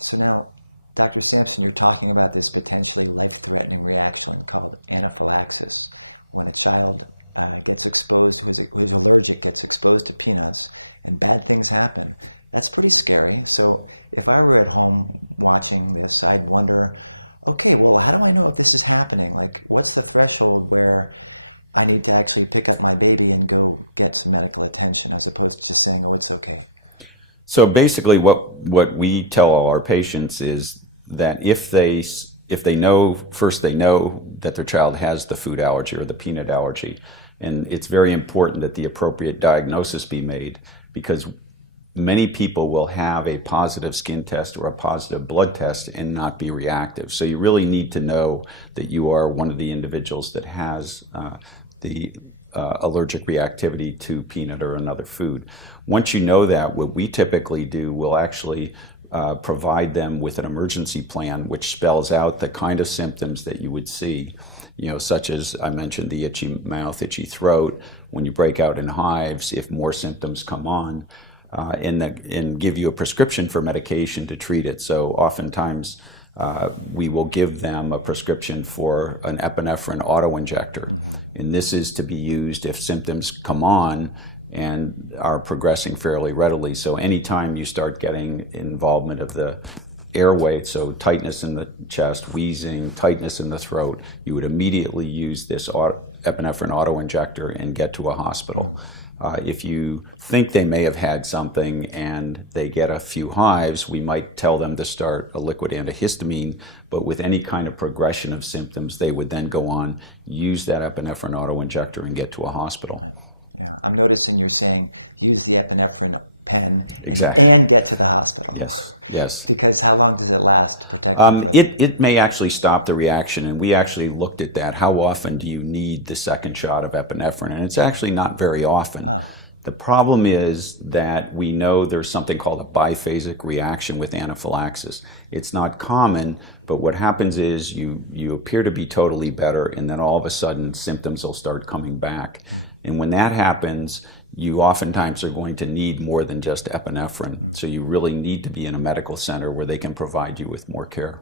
So now, Dr. Sampson, you're talking about this potentially life-threatening reaction called anaphylaxis. When a child gets exposed, who's allergic, gets exposed to peanuts, and bad things happen. That's pretty scary. So if I were at home watching this, I'd wonder, okay, well, how do I know if this is happening? Like, what's the threshold where I need to actually pick up my baby and go get some medical attention, as opposed to just saying, oh, it's okay? So basically what we tell all our patients is that if they know, first they know that their child has the food allergy or the peanut allergy, and it's very important that the appropriate diagnosis be made, because many people will have a positive skin test or a positive blood test and not be reactive. So you really need to know that you are one of the individuals that has the allergic reactivity to peanut or another food. Once you know that, what we typically do, we'll actually provide them with an emergency plan which spells out the kind of symptoms that you would see, such as I mentioned, the itchy mouth, itchy throat, when you break out in hives, if more symptoms come on, and give you a prescription for medication to treat it. So oftentimes we will give them a prescription for an epinephrine autoinjector. And this is to be used if symptoms come on and are progressing fairly readily. So anytime you start getting involvement of the airway, so tightness in the chest, wheezing, tightness in the throat, you would immediately use this epinephrine autoinjector and get to a hospital. If you think they may have had something and they get a few hives, we might tell them to start a liquid antihistamine, but with any kind of progression of symptoms, they would then go on, use that epinephrine autoinjector and get to a hospital. Yeah, I'm noticing you're saying use the epinephrine pen Exactly. and get to the hospital. Yes. Because how long does it last to protect them from it may actually stop the reaction, and we actually looked at that. How often do you need the second shot of epinephrine? And it's actually not very often. The problem is that we know there's something called a biphasic reaction with anaphylaxis. It's not common, but what happens is you appear to be totally better, and then all of a sudden symptoms will start coming back. And when that happens, you oftentimes are going to need more than just epinephrine. So you really need to be in a medical center where they can provide you with more care.